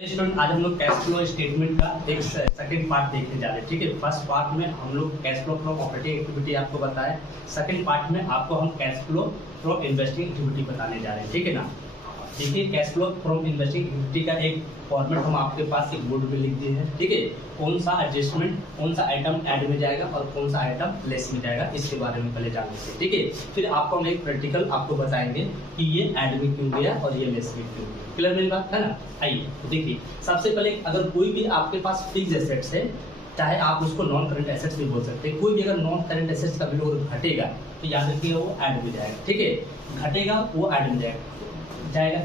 Student आज हम लोग कैश फ्लो स्टेटमेंट का एक सेकंड पार्ट देखने जा रहे हैं। ठीक है, फर्स्ट पार्ट में हम लोग cash flow from operating activity आपको बताया, सेकंड पार्ट में आपको हम cash flow from investing activity बताने जा रहे हैं। ठीक है ना, देखिए cash flow from investing activity का एक फॉर्मेट हम आपके पास एक बोर्ड में लिख दिए हैं। ठीक है, कौन सा एडजस्टमेंट, कौन सा आइटम ऐड में जाएगा और कौन सा आइटम लेस में जाएगा, इसके बारे में पहले जान लीजिए। ठीक है, फिर आपको हम एक प्रैक्टिकल आपको बताएंगे कि ये ऐड में क्यों गया और ये लेस में क्यों गया। क्लियर मेरी बात है ना। आइए देखिए, सबसे पहले अगर कोई भी आपके पास फिक्स एसेट्स है, चाहे आप उसको नॉन करंट एसेट्स भी बोल सकते हैं, कोई भी अगर नॉन करंट एसेट्स का वैल्यू घटेगा तो याद रखिएगा वो ऐड में जाएगा। ठीक है, घटेगा वो ऐड में जाएगा।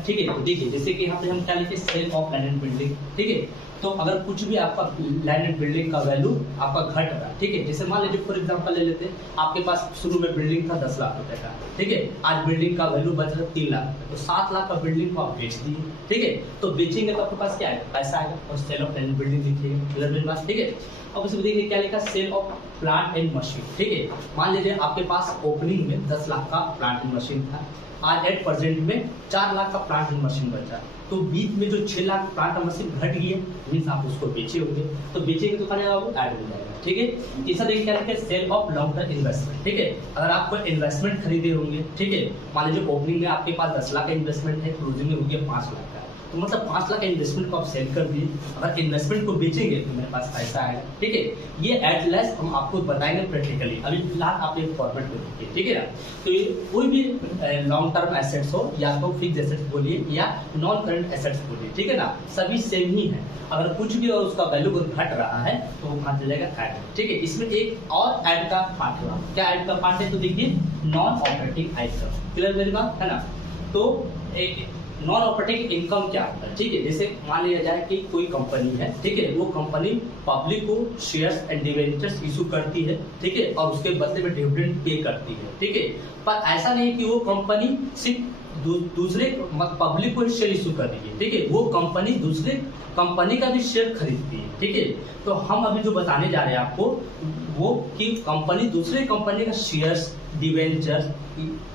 ठीक है, तो देखिए जैसे कि यहाँ पे हम क्या लिखे, sale of land and building. ठीक है, तो अगर कुछ भी आपका लैंड एंड बिल्डिंग का वैल्यू आपका घट रहा है, ठीक है, जैसे मान लीजिए फॉर एग्जांपल ले लेते हैं, आपके पास शुरू में बिल्डिंग था 10 लाख रुपए का। ठीक है, आज बिल्डिंग का वैल्यू बच रहा है 3 लाख, तो 7 लाख का बिल्डिंग को आप बेच दिए। ठीक है, तो बेचेंगे तो आपके पास क्या आएगा, पैसा आएगा और sale of land and building लिखिएगा। क्लियर मेरी बात। ठीक है, अब उसमें देखिए क्या लिखा, sale of plant and machine. ठीक है, मान लीजिए आपके पास ओपनिंग में 10 लाख का प्लांट एंड मशीन था, आज एट प्रेजेंट में 4 लाख का प्लांट एंड मशीन बचा, तो बीच में जो 6 लाख प्लांट एंड मशीन घट गई है, मीन्स आप उसको बेचे होंगे, तो बेचेंगे तो कहाँ वो ऐड हो जाएगा। ठीक है, तीसरा देखिए क्या है, sale of long term investment. ठीक है, अगर आप कोई इन्वेस्टमेंट खरीदे होंगे, ठीक है, मान लीजिए ओपनिंग में आपके पास 10 लाख का इन्वेस्टमेंट है, क्लोजिंग में हो गया 5 लाख का, तो मतलब 5 लाख का इन्वेस्टमेंट को आप सेल कर दिए, अगर इन्वेस्टमेंट को बेचेंगे तो मेरे पास पैसा आएगा। ठीक है, ये एट लेस हम आपको बताएंगे प्रैक्टिकली, अभी फिलहाल आप एक फॉर्मेट में देखिए। ठीक है ना, तो ये कोई भी लॉन्ग टर्म एसेट्स हो या तो फिक्स एसेट्स बोलिए या नॉन करंट एसेट्स बोलिए, ठीक है ना, सभी सेम ही है। अगर कुछ भी और उसका वैल्यू घट रहा है तो वो कहाँ चलेगा, ऐड। ठीक है, इसमें एक और ऐड का पार्ट है। क्या ऐड का पार्ट है, तो देखिए नॉन ऑपरेटिंग आइटम। क्लियर मेरी बात है ना। तो एक नॉन ऑपरेटिंग इनकम क्या होता है, ठीक है, जैसे मान लिया जाए कि कोई कंपनी है, ठीक है, वो कंपनी पब्लिक को शेयर्स एंड डिवेंचर्स इशू करती है, ठीक है, और उसके बदले में डिविडेंड पे करती है। ठीक है, पर ऐसा नहीं कि वो कंपनी सिर्फ दूसरे पब्लिक को शेयर इशू कर रही है। ठीक है, वो कंपनी दूसरे कंपनी का भी शेयर खरीदती है। ठीक है, तो हम अभी जो बताने जा रहे हैं आपको वो कि कंपनी दूसरे कंपनी का शेयर्स डिवेंचर्स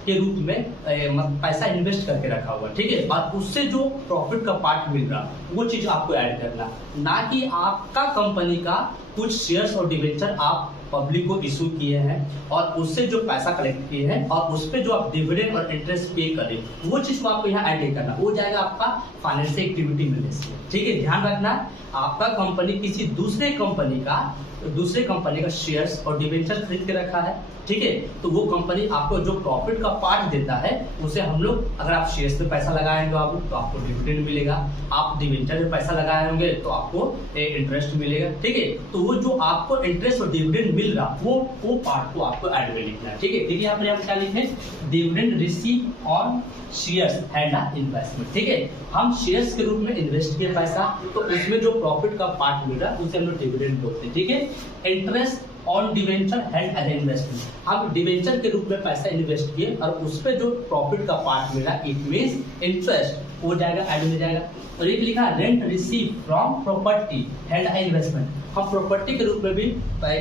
के रूप में पैसा इन्वेस्ट करके रखा हुआ। ठीक है, और उससे जो प्रॉफिट का पार्ट मिल रहा वो चीज आपको ऐड करना, ना कि आपका कंपनी का कुछ शेयर्स और डिवेंचर आप पब्लिक को इशू किए हैं और उससे जो पैसा कलेक्ट किए हैं और उस पे जो आप डिविडेंड और इंटरेस्ट पे करें, वो चीज को आपको यहाँ ऐड नहीं करना, वो जाएगा आपका फाइनेंशियल एक्टिविटी में से। ठीक है, ध्यान रखना, आपका कंपनी किसी दूसरे कंपनी का शेयर्स और डिवेंचर खरीद के रखा है, ठीक है, तो वो कंपनी आपको जो प्रॉफिट का पार्ट देता है उसे हम लोग, अगर आप शेयर्स पे पैसा लगाए होंगे तो आपको डिविडेंड मिलेगा, आप डिवेंचर में पैसा लगाए होंगे तो आपको इंटरेस्ट मिलेगा। ठीक है, तो वो जो आपको इंटरेस्ट और डिविडेंड मिल रहा वो पार्ट को आपको ऐड में लिखना है। ठीक है, देखिए यहाँ पर क्या लिखे, dividend receive on shares and investment. ठीक है, हम शेयर्स के रूप में इन्वेस्ट किए पैसा, तो उसमें जो प्रॉफिट का पार्ट मिल रहा है उसे हम लोग डिविडेंड बोलते हैं। ठीक है, interest on debenture held as investment, हम डिवेंचर के रूप में पैसा इन्वेस्ट किए और उस पे जो प्रॉफिट का पार्ट मिला, इट मींस इंटरेस्ट हो जाएगा, ऐड में जाएगा। और एक लिखा rent receive from property held as investment, हम प्रॉपर्टी के रूप में भी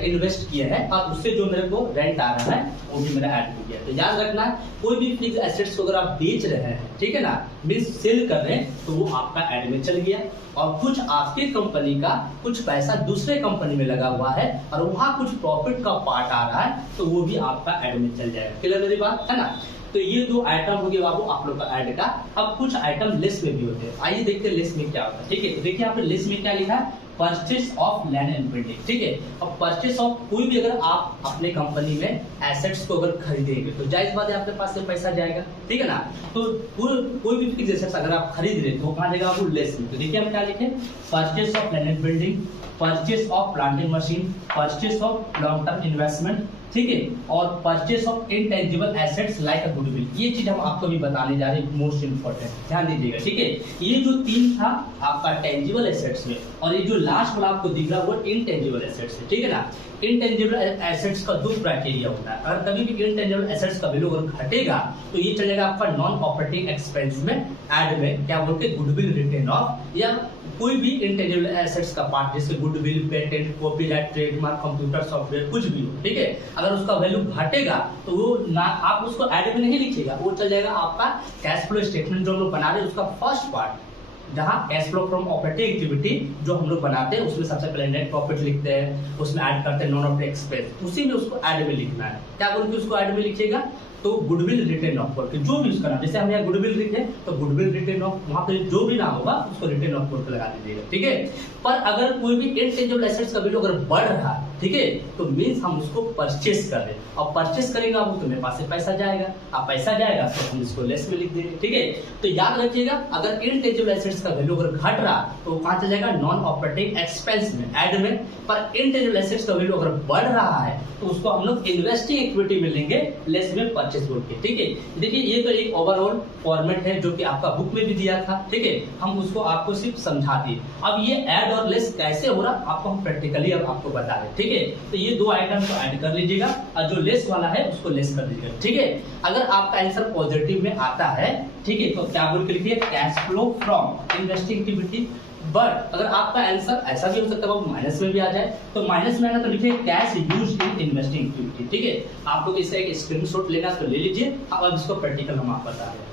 इन्वेस्ट किए हैं और उससे जो मेरे को रेंट आ रहा है वो भी मेरा ऐड हो गया। तो याद रखना, कोई भी फिक्स एसेट्स को अगर आप बेच रहे हैं, ठीक है ना, मींस सेल कर रहे हैं, तो वो आपका ऐड में चल गया। और कुछ आपके कंपनी का कुछ पैसा दूसरे कंपनी में लगा हुआ है और वहां कुछ प्रॉफिट का पार्ट आ रहा है, तो वो भी आपका ऐड में चल जाएगा। क्लियर मेरी बात है ना। तो ये दो आइटम हो गया बाबू आप लोग का ऐड का। अब कुछ आइटम लेस में भी होते हैं, आइए देखते हैं लेस में क्या होता है। ठीक है, तो देखिए यहाँ पे लेस में क्या लिखा है, purchase of land and building. ठीक है, अब परचेस ऑफ कोई भी अगर आप अपने कंपनी में एसेट्स को अगर खरीदेंगे तो जायज बात है आपके पास से पैसा जाएगा। ठीक है ना, तो कोई भी फिक्स एसेट्स अगर आप खरीद रहे तो कहाँ जाएगा वो लेस में। तो देखिए हम क्या लिखे, purchase of land and building, purchase of plant and machine, purchase of long term investment, ठीक है, और purchase of intangible assets like a goodwill. ये चीज हम आपको भी बताने जा रहे हैं, मोस्ट इंपॉर्टेंट, ध्यान दीजिएगा। ठीक है, ये जो 3 था आपका टेंजिबल एसेट्स में, और ये जो लास्ट वाला आपको दिख रहा है वो इनटेंजिबल एसेट्स है। ठीक है ना, इनटेंजिबल एसेट्स का 2 क्राइटेरिया होता है, अगर कभी भी इनटेंजिबल एसेट्स का वैल्यू अगर घटेगा तो ये चलेगा आपका नॉन ऑपरेटिंग एक्सपेंस में, ऐड में क्या बोलते हैं, गुडविल रिटेन ऑफ, या कोई भी इंटेंजिबल एसेट्स का पार्ट जैसे goodwill, patent, copyright, trademark, computer software, कुछ भी हो। ठीक है, अगर उसका वैल्यू घटेगा तो वो ना आप उसको ऐड में नहीं लिखिएगा, वो चल जाएगा आपका कैश फ्लो स्टेटमेंट जो हम लोग बना रहे हैं उसका फर्स्ट पार्ट, जहाँ cash flow from operating activity जो हम लोग बनाते हैं उसमें सबसे पहले नेट प्रॉफिट लिखते हैं, उसमें ऐड करते हैं नॉन ऑपरेटिंग एक्सपेंस, उसी में उसको ऐड में लिखना है। क्या बोल के उसको ऐड में लिखिएगा, तो गुडविल रिटर्न ऑफ करके जो भी उसका नाम, जैसे हम यहाँ गुडविल लिखे तो गुडविल रिटर्न ऑफ, वहां पे जो भी नाम होगा उसको रिटर्न ऑफ करके लगा दीजिएगा, ठीक है। पर अगर कोई भी इनटेंजिबल एसेट्स का वैल्यू अगर बढ़ रहा है, ठीक है, तो मींस हम उसको परचेस कर रहे हैं, और परचेस करेंगे वो तो मेरे पास से पैसा जाएगा, अब पैसा जाएगा तो हम इसको लेस में लिख देंगे, ठीक है। तो याद रखिएगा अगर इनटेंजिबल एसेट्स का वैल्यू अगर घट रहा तो कहां चला जाएगा, नॉन ऑपरेटिंग एक्सपेंस में, ऐड में। पर इनटेंजिबल एसेट्स का वैल्यू अगर बढ़ रहा है तो उसको हम लोग इन्वेस्टिंग इक्विटी में लेंगे, लेस में परचेस बोल के, ठीक है। देखिए ये तो एक ओवरऑल फॉर्मेट है जो कि आपका बुक में भी दिया था, ठीक है, हम उसको आपको सिर्फ समझा दिए। अब ये ऐड और लेस कैसे हो रहा आपको हम प्रैक्टिकली अब आपको बता रहे, ठीक है। तो ये दो आइटम को ऐड कर लीजिएगा और जो लेस वाला है उसको लेस कर दीजिएगा, ठीक है। अगर आपका आंसर पॉजिटिव में आता है, ठीक है, तो क्या बोल के लिखिए, cash flow from investing activity. But अगर आपका आंसर ऐसा भी हो सकता है वो माइनस में भी आ जाए, तो माइनस में आना तो लिखिए cash used in investing activity, ठीक है। आप लोग इसका एक स्क्रीनशॉट लेना तो ले लीजिए, अब इसको प्रैक्टिकल हम आपको बता रहे हैं।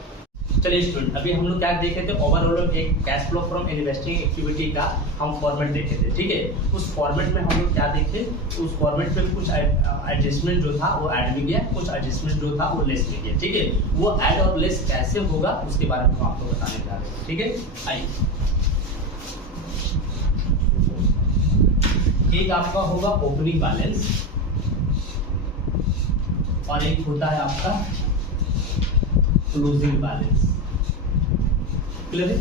चलिए स्टूडेंट, अभी हम लोग क्या देखे थे, ओवरऑल एक cash flow from investing activity का हम फॉर्मेट देखे थे, ठीक है। उस फॉर्मेट में हम लोग क्या देखे, उस फॉर्मेट में कुछ एडजस्टमेंट जो था वो ऐड में गया, कुछ एडजस्टमेंट जो था वो लेस में गया, ठीक है। वो ऐड और लेस कैसे होगा उसके बारे में हम आपको बताने जा रहे हैं, ठीक है। आइए, एक आपका होगा ओपनिंग बैलेंस और एक होता है आपका क्लोजिंग बैलेंस, क्लियर है।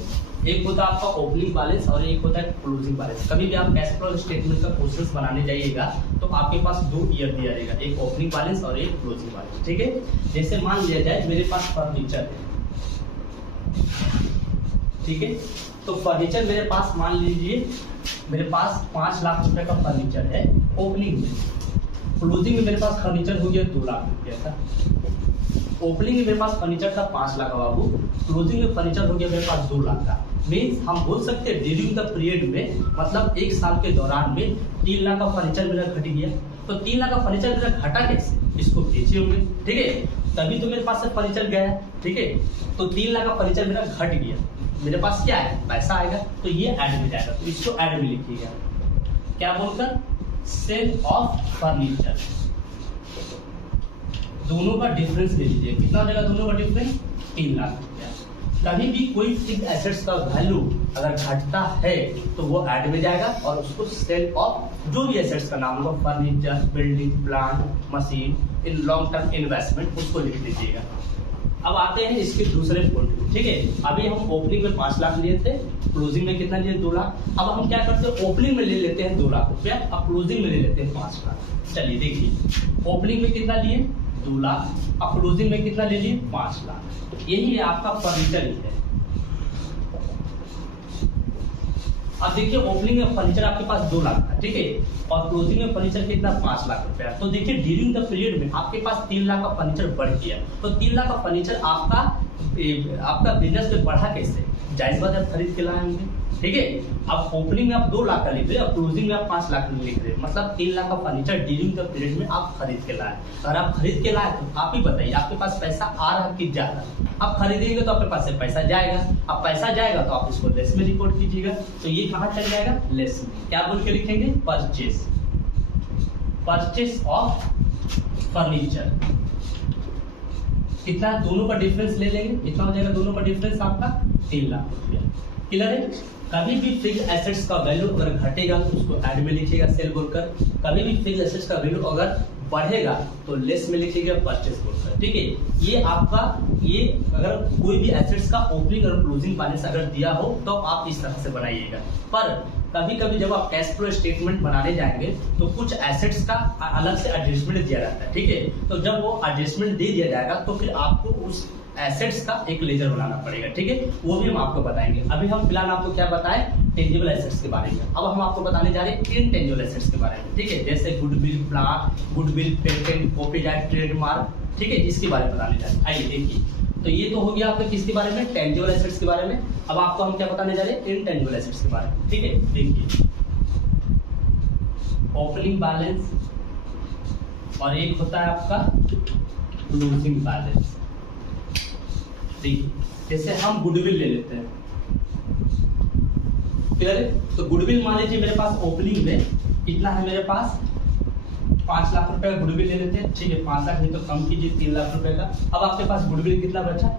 एक होता है आपका ओपनिंग बैलेंस और एक होता है क्लोजिंग बैलेंस। कभी भी आप कैश फ्लो स्टेटमेंट का क्वेश्चंस बनाने जाइएगा तो आपके पास दो ईयर दिया रहेगा, एक ओपनिंग बैलेंस और एक क्लोजिंग बैलेंस, ठीक है। जैसे मान लिया जाए मेरे पास फर्नीचर है, ठीक है, तो फर्नीचर मेरे पास मान लीजिए मेरे पास 5 लाख रुपए का फर्नीचर है ओपनिंग में, क्लोजिंग में मेरे पास फर्नीचर हो गया 2 लाख रुपया का। ओपनिंग में मेरे पास फर्नीचर था 5 लाख का बाबू, क्लोजिंग में फर्नीचर हो गया मेरे पास 2 लाख का। मीन्स हम बोल सकते हैं ड्यूरिंग द पीरियड में, मतलब 1 साल के दौरान में 3 लाख का फर्नीचर मेरा घट गया। तो 3 लाख का फर्नीचर मेरा घटा कैसे, इसको बेचे होंगे, ठीक है, तभी तो मेरे पास से फर्नीचर गया, ठीक है। तो 3 लाख का फर्नीचर मेरा घट गया, मेरे पास क्या है, पैसा आएगा, तो ये ऐड में जाएगा, तो इसको ऐड में लिखिएगा, क्या बोलकर, सेल ऑफ फर्नीचर। दोनों का डिफरेंस ले लीजिए, कितना हो जाएगा दोनों का डिफरेंस, 3 लाख रुपया। कभी भी कोई फिक्स एसेट्स का वैल्यू अगर घटता है तो वो ऐड में जाएगा और उसको सेल ऑफ जो भी एसेट्स का नाम होगा, furniture, building, plant, machine, in long term investment, उसको लिख लीजिएगा। अब आते हैं इसके दूसरे पॉइंट, ठीक है। अभी हम ओपनिंग में 5 लाख लिए थे, क्लोजिंग में कितना लिए, 2 लाख। अब हम क्या करते हैं, ओपनिंग में ले लेते हैं 2 लाख रुपया, अब क्लोजिंग में ले लेते हैं 5 लाख। चलिए देखिए, ओपनिंग में कितना लिए, 2 लाख, अब क्लोजिंग में कितना ले लिए, 5 लाख। यही है आपका फर्नीचर ही है। अब देखिए ओपनिंग में फर्नीचर आपके पास 2 लाख था, ठीक है, और क्लोजिंग में फर्नीचर कितना, 5 लाख रुपया। तो देखिए ड्यूरिंग द पीरियड में आपके पास 3 लाख का फर्नीचर बढ़ गया, तो 3 लाख का फर्नीचर आपका बिजनेस में बढ़ा कैसे, जायज बात है, खरीद के लाए होंगे, ठीक है। अब ओपनिंग में आप 2 लाख का लिख रहे हैं और क्लोजिंग में आप 5 लाख में लिख रहे हैं, मतलब 3 लाख का फर्नीचर ड्यूरिंग द पीरियड में आप खरीद के लाए। अगर आप खरीद के लाए तो आप ही बताइए आपके पास पैसा आ रहा है कि जा रहा है। आप खरीदेंगे तो आपके पास से पैसा जाएगा, अब पैसा जाएगा तो आप इसको लेस में रिपोर्ट कीजिएगा, तो ये कहाँ चल जाएगा, लेस में। क्या बोल के लिखेंगे, परचेस, परचेस ऑफ फर्नीचर। कितना, दोनों का डिफरेंस ले लेंगे, कितना हो जाएगा दोनों का डिफरेंस आपका, 3 लाख रुपया, क्लियर है। कभी भी फिक्स एसेट्स का वैल्यू अगर घटेगा तो उसको ऐड में लिखिएगा सेल बोलकर, कभी भी फिक्स एसेट्स का वैल्यू अगर बढ़ेगा तो लेस में लिखिएगा परचेस बोलकर, ठीक है। ये आपका, ये अगर कोई भी एसेट्स का ओपनिंग और क्लोजिंग बैलेंस अगर दिया हो तो आप इस तरह से बनाइएगा। पर कभी कभी जब आप कैश फ्लो स्टेटमेंट बनाने जाएंगे तो कुछ एसेट्स का अलग से एडजस्टमेंट दिया जाता है, ठीक है। तो जब वो एडजस्टमेंट दे दिया जाएगा तो फिर आपको उस एसेट्स का एक लेजर बनाना पड़ेगा, ठीक है, वो भी हम आपको बताएंगे। अभी हम फिलहाल आपको क्या बताएं, टेंजिबल एसेट्स के बारे में। अब हम आपको बताने जा रहे हैं इनटेंजिबल एसेट्स के बारे में, ठीक है, जैसे goodwill, plant, goodwill, patent, copyright, trademark, ठीक है, इसके बारे में बताने जा रहे हैं। आइए देखिए, तो ये तो हो गया आपका किसके बारे में, टेंजिबल एसेट्स के बारे में। अब आपको हम क्या बताने जा रहे हैं, इनटेंजिबल एसेट्स के बारे में, ठीक है। देखिए ओपनिंग बैलेंस और एक होता है आपका क्लोजिंग बैलेंस। देखिए जैसे हम गुडविल ले लेते हैं, क्लियर है? तो गुडविल मान लीजिए मेरे पास ओपनिंग में कितना है, मेरे पास 5 लाख रुपए का गुडविल ले लेते हैं, ठीक है। 5 लाख नहीं तो कम कीजिए 3 लाख रुपए का। अब आपके पास गुडविल कितना बचा,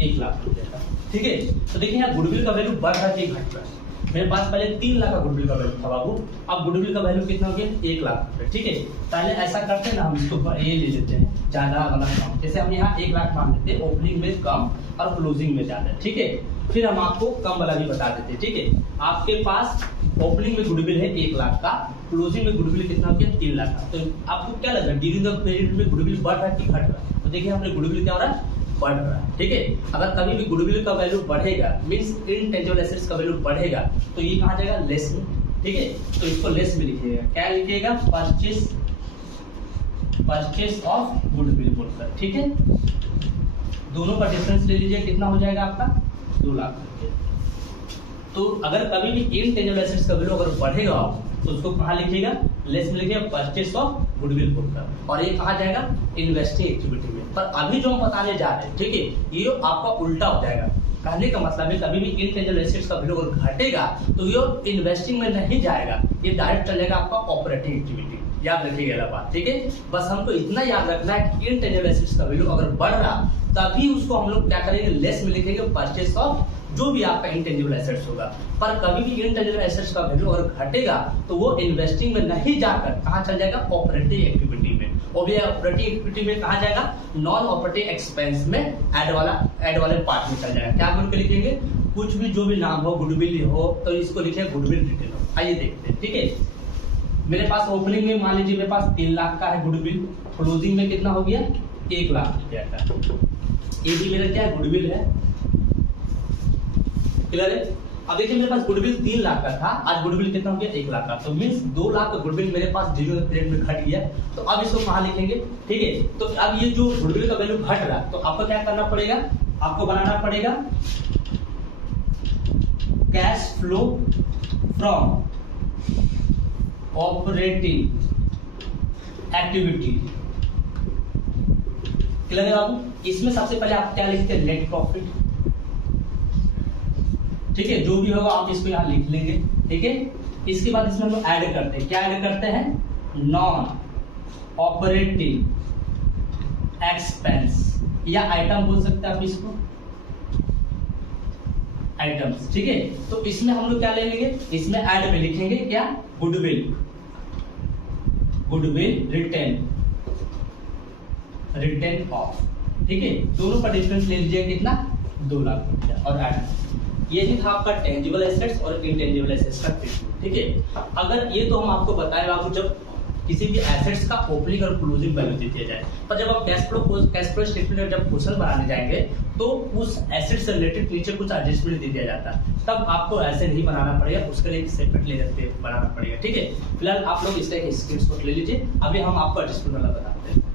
1 लाख रुपए का, ठीक है। तो देखिए यहाँ गुडविल का वैल्यू बढ़ रहा है कि घट रहा है। मेरे पास पहले 3 लाख का गुडविल का वैल्यू था बाबू, अब गुडविल का वैल्यू कितना हो गया, 1 लाख रुपए, ठीक है। पहले ऐसा करते हैं ना, हम इसको ये ले लेते हैं ज्यादा वाला कम, जैसे हम यहाँ 1 लाख मान लेते हैं, ओपनिंग में कम और क्लोजिंग में ज्यादा, ठीक है। फिर हम आपको कम वाला भी बता देते हैं, ठीक है। आपके पास ओपनिंग में गुडविल है 1 लाख का, क्लोजिंग में गुडविल कितना हो गया, 3 लाख का। तो आपको क्या लग रहा है ड्यूरिंग द पीरियड में गुडविल बढ़ रहा है कि घट रहा है? तो देखिए हमने गुडविल क्या हो रहा है, बढ़ रहा है, ठीक है। अगर कभी भी गुडविल का वैल्यू बढ़ेगा मींस इनटेंजिबल एसेट्स का वैल्यू बढ़ेगा, तो ये कहाँ जाएगा, लेस में, ठीक है। तो इसको लेस में लिखिएगा, क्या लिखिएगा, परचेस ऑफ गुडविल बोलकर, ठीक है। दोनों का डिफरेंस ले लीजिए, कितना हो जाएगा आपका, 2 लाख रुपए। तो अगर कभी भी इनटेंजिबल एसेट्स का वैल्यू अगर बढ़ेगा तो उसको कहाँ लिखिएगा, लेस में लिखिएगा, परचेस ऑफ गुडविल बोलकर, और ये कहाँ जाएगा, इन्वेस्टिंग एक्टिविटी में। पर अभी जो हम बताने जा रहे हैं, ठीक है, ये आपका उल्टा हो जाएगा। कहने का मतलब है कभी भी इनटेंजिबल एसेट्स का वैल्यू अगर घटेगा तो ये इन्वेस्टिंग में नहीं जाएगा, ये डायरेक्ट चलेगा आपका ऑपरेटिंग एक्टिविटी। याद रखिएगा ये बात, ठीक है। बस हमको इतना याद रखना है कि इनटेंजिबल एसेट्स का वैल्यू अगर बढ़ रहा तभी उसको हम लोग क्या करेंगे, लेस में लिखेंगे, परचेस ऑफ जो भी आपका इंटेंजिबल एसेट्स होगा। पर कभी भी इंटेंजिबल एसेट्स का वैल्यू अगर घटेगा तो वो इन्वेस्टिंग में नहीं जाकर कहाँ चल जाएगा, ऑपरेटिंग एक्टिविटी में। और ये ऑपरेटिंग एक्टिविटी में कहाँ जाएगा, नॉन ऑपरेटिंग एक्सपेंस में, ऐड वाले पार्ट में चल जाएगा। क्या बोल के लिखेंगे, कुछ भी जो भी नाम हो, गुडविल हो तो इसको लिखे गुडविल रिटेन हो। आइए देखते हैं, ठीक है। मेरे पास ओपनिंग में मान लीजिए मेरे पास 3 लाख का है गुडविल, क्लोजिंग में कितना हो गया, 1 लाख रुपया का। ये भी मेरा क्या है, गुडविल है, क्लियर है। अब देखिए मेरे पास गुडविल 3 लाख का था, आज गुडविल कितना हो गया, 1 लाख का। तो मींस 2 लाख का गुडविल मेरे पास जीरो पीरियड में घट गया। तो अब इसको कहाँ लिखेंगे, ठीक है। तो अब ये जो गुडविल का वैल्यू घट रहा, तो आपको क्या करना पड़ेगा, आपको बनाना पड़ेगा cash flow from operating activity, clear है बाबू। इसमें सबसे पहले आप क्या लिखते हैं, नेट प्रॉफिट, ठीक है। जो भी होगा आप इसको यहाँ लिख लेंगे, ठीक है। इसके बाद इसमें हम लोग ऐड करते हैं, क्या ऐड करते हैं, नॉन ऑपरेटिंग एक्सपेंस, या आइटम बोल सकते हैं आप इसको, आइटम्स, ठीक है। तो इसमें हम लोग क्या ले लेंगे, इसमें ऐड में लिखेंगे क्या, गुडविल रिटेन ऑफ, ठीक है। दोनों का डिफरेंस ले लीजिए, कितना, 2 लाख रुपया, और ऐड। ये भी था आपका टेंजिबल एसेट्स और इनटेंजिबल एसेट्स का ट्रीटमेंट, ठीक है। अगर ये तो हम आपको बताए बाबू जब किसी भी एसेट्स का ओपनिंग और क्लोजिंग वैल्यू दे दिया जाए, पर जब आप कैश फ्लो स्टेटमेंट जब क्वेश्चन बनाने जाएंगे तो उस एसेट से रिलेटेड नीचे कुछ एडजस्टमेंट दे दिया जाता है, तब आपको ऐसे नहीं बनाना पड़ेगा, उसके लिए सेपरेट ले जाते बनाना पड़ेगा, ठीक है। फिलहाल आप लोग इसका एक स्क्रीनशॉट ले लीजिए, अभी हम आपको एडजस्टमेंट वाला बताते हैं।